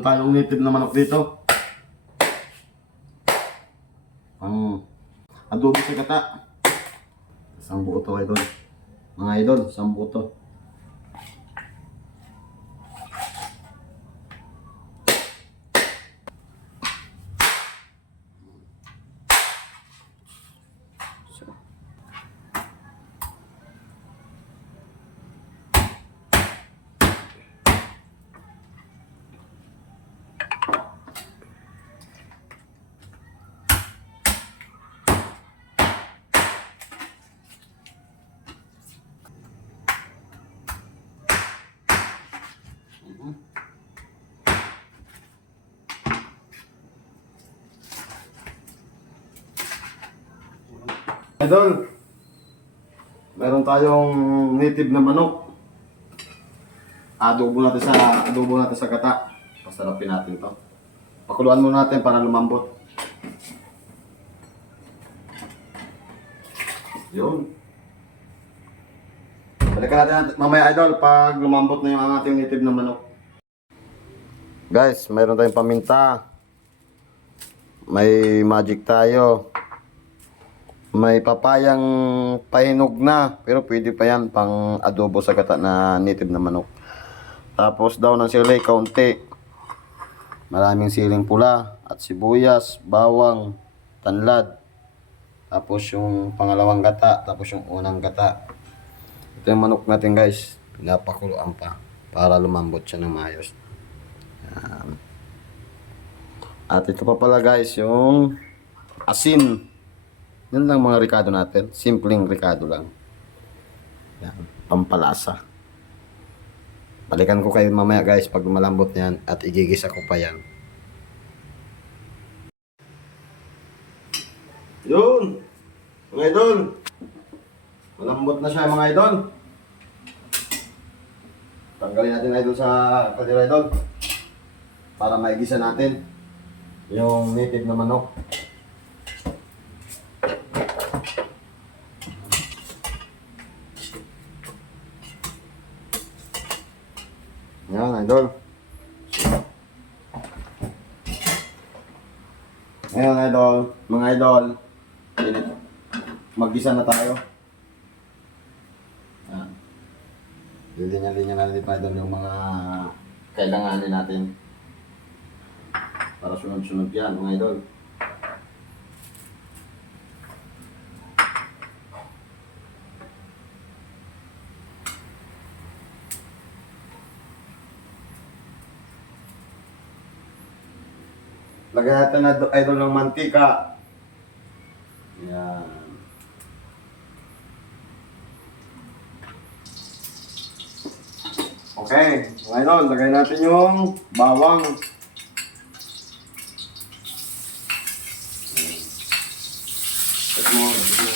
Tayong native na manok dito. Ang adobo sa kata. Isang buo to idol. Mga idol, isang buo to. Idol, meron tayong native na manok. Adobo natin sa adobo natin sa kata. Pasarapin natin 'to. Pakuluan muna natin para lumambot. Yun. Balikan natin mamaya idol pag lumambot na yung ating native na manok. Guys, mayroon tayong paminta. May magic tayo. May papayang pahinog na, pero pwede pa yan pang adobo sa gata na native na manok. Tapos daw ng sili, kaunti. Maraming siling pula at sibuyas, bawang, tanlad. Tapos yung pangalawang gata, tapos yung unang gata. Ito yung manok natin guys. Pinapakuluan pa para lumambot siya ng maayos. Yan. At ito pa pala guys, yung asin. Yan lang mga ricado natin. Simpleng ricado lang. Yan. Pampalasa. Balikan ko kayo mamaya guys pag malambot yan at igigisa ko pa yan. Yun! Mga idol! Malambot na siya mga idol. Tanggalin natin idol sa kalira idol. Para maigisa natin yung native na manok. Yan, idol. Ngayon, idol, mga idol, mag-isa na tayo. Yan. Linya-linya na dito, idol, yung mga kailanganin natin. Para sunod-sunod yan, mga idol. Lagyan natin na idol ng mantika. Yan. Okay, idol, lagay natin yung bawang. Ito mo, ito mo.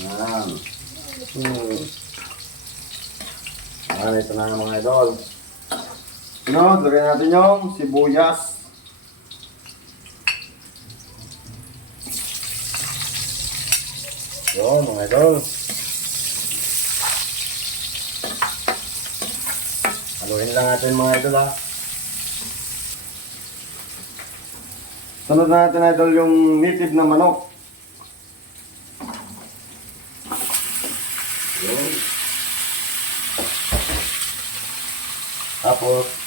Yan. Hmm. Yan, ito na mga idol. Sunod, lagyan natin yung sibuyas. Yun, mga idol. Haluin lang natin mga idol ha. Sunod na natin idol yung native na manok. Yun. Tapos,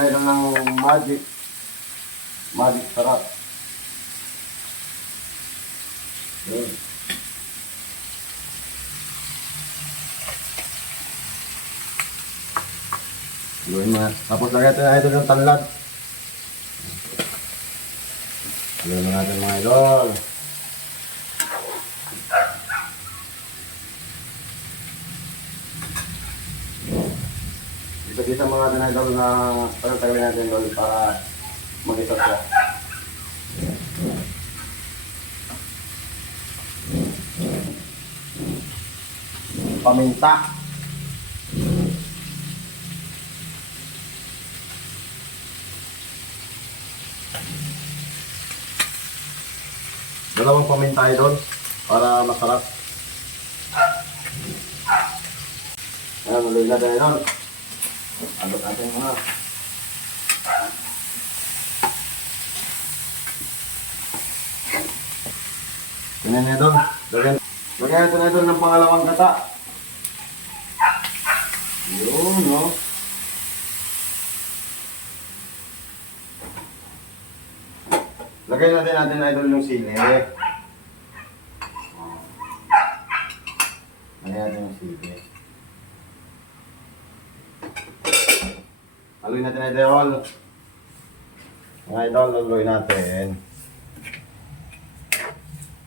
natin idol ng magic. Magic sarap. Yun. Gawin mo. Tapos lagyan natin idol ng tanlad. Gawin na natin mga idol. Isa-isa mga natin idol na pagkakawin natin idol para mag-isa siya. Paminta. Dalawang paminta idol para masarap. tuloy na tayo nun. Alot natin muna. Ganyan na idol. Lagyan, lagyan natin idol ng pangalawang kata. Yun, no? Lagay natin natin idol yung sili. Lagyan natin yung sili. Haluin natin idol. Mga idol, haluin natin.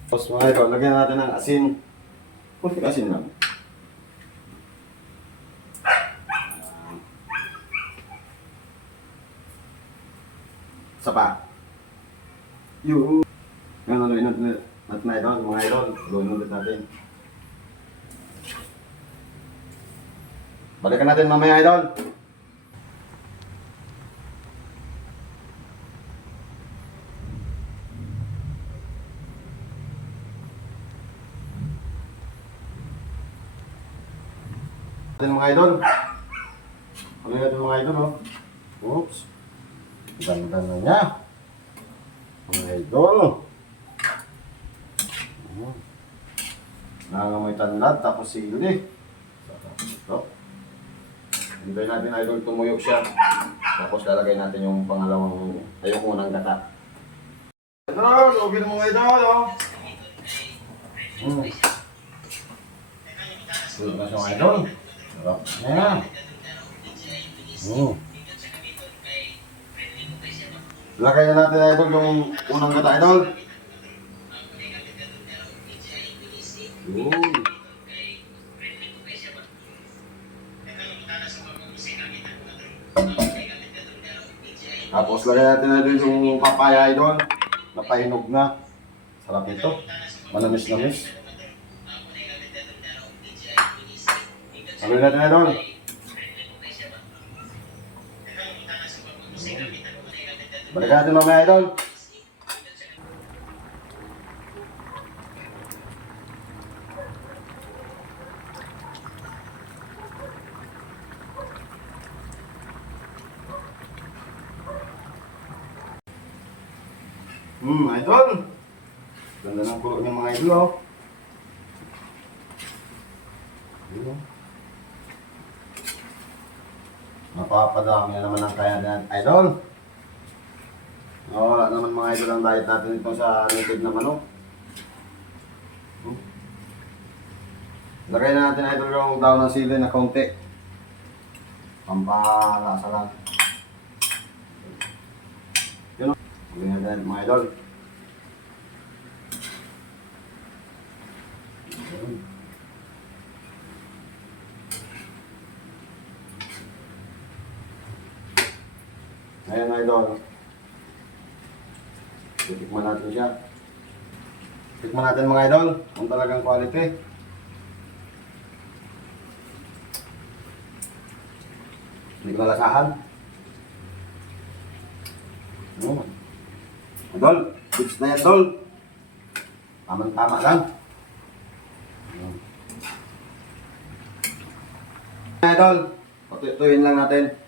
Tapos mga idol, lagyan natin ng asin. Kunting asin lang. Isa pa. Yung... Yan, haluin natin natin na idol, mga idol. Haluin ulit natin. Balikan natin mamaya idol. Natin mga idol. Ano natin mga idol, oh. Oops. Ganda na niya. Mga idol. Hmm. Nangangamoy tanlad, tapos sili. Ito. Hintay natin idol, tumuyok siya. Tapos lalagay natin yung pangalawang, ay yung unang gata. Idol, lugin mga idol, oh. Hmm. Tulog na siya mga idol. Sarap na. Hmm. Lagay na natin idol yung unang gata idol. Yun. Tapos lagay natin idol yung papaya idol. Napahinog na. Sarap ito. Manamis-namis. Sabi natin idol. Balikan natin mamaya idol. Hmm, idol. Ganda ng kulo niya mga idol, oh. Yun, oh. Na naman ang kaya ng idol. Wala naman mga idol ang diet natin ito sa native na manok. Hmm. Lagay na natin idol yung daw ng sili na konti. Pampalasa lang. Yun o. Lagay natin mga idol. Ayan idol. Titikman natin siya. Tikman natin mga idol. Kung talagang quality. Hindi ko nalasahan. Hmm. Idol, tips na yan, idol. Tama-tama lang. Hmm. Idol, patutuyin lang natin.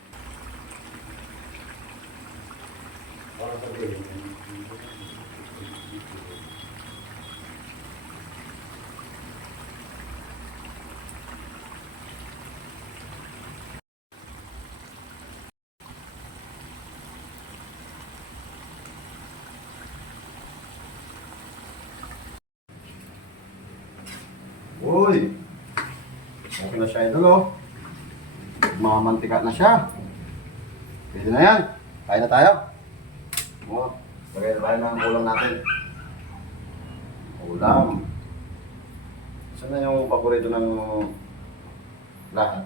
Uy! Okay na siya idol oh. Mamamantika na siya. Pwede na yan. Kain na tayo. Oh, lagay na tayo ng ulam natin. Ulam. Saan na yung paborito ng lahat?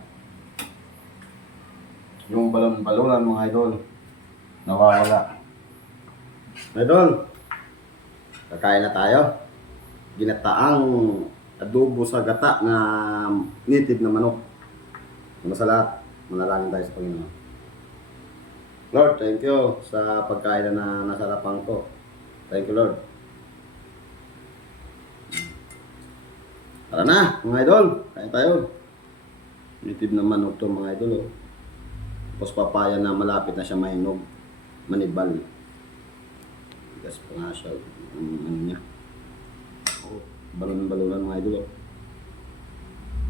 Yung balon-balonan mga idol. Nawawala. Idol, kakain na tayo. Ginataang adobo sa gata na native na manok. Una sa lahat, manalangin tayo sa Panginoon. Lord, thank you sa pagkain na nasarapan ko. Thank you, Lord. Tara na, mga idol. Kain tayo. Native na manok to mga idol. Oh. Tapos papaya na malapit na siya mahinog. Manibal. Tigas pa nga siya. Ang ano niya. Balon-balonan mga idol. Oh.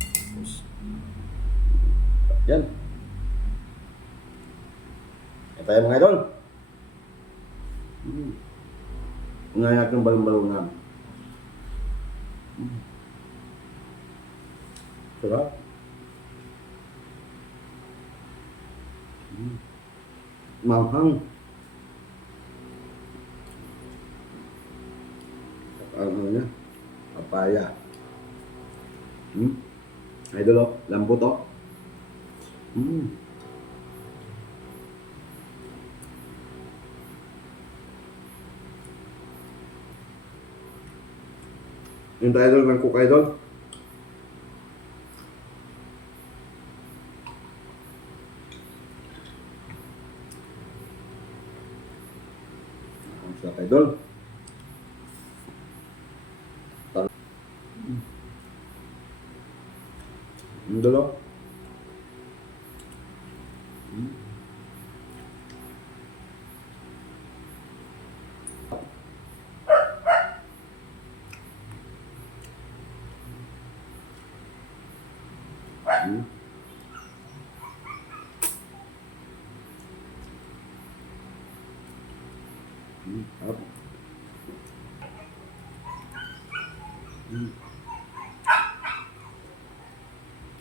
Tapos, yan. Yan tayo mga idol. Mm. Ngayon natin balon-balonan. Mm. Sarap. Mahang. Ano niya? Papaya. Hmm? Idol oh, lambot oh. Hmm. Yung idol ng cook idol. Ang sarap idol. Ang dulo.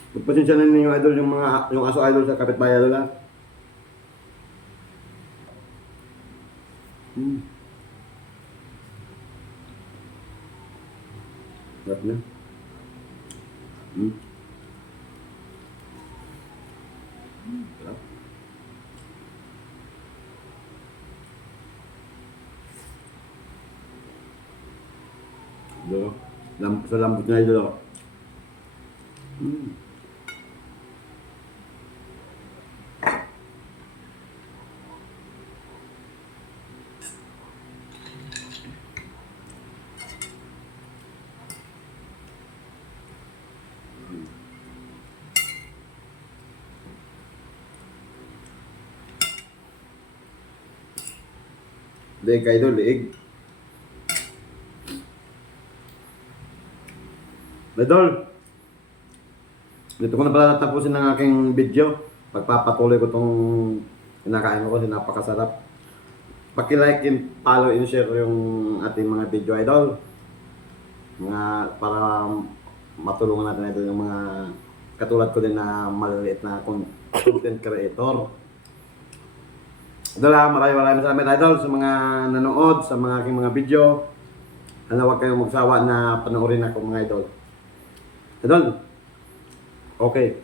Sarap. Pagpasensya na ninyo idol yung mga yung aso idol sa kapitbahay idol ha. Hmm. Sarap na. Hmm. Sarap. Idol. Lam sa lambot na idol. oh. Hmm. Leeg idol, leeg. Idol, dito ko na pala tapusin ang aking video. Pagpapatuloy ko tong kinakain ko kasi napakasarap. Paki-like and follow and share yung ating mga video idol. Mga para matulungan natin ito yung mga katulad ko din na maliliit na con- content creator. Idol ha, maraming maraming salamat idol sa mga nanood, sa mga aking mga video. Ano, huwag kayong magsawa na panoorin ako mga idol. Idol, okay.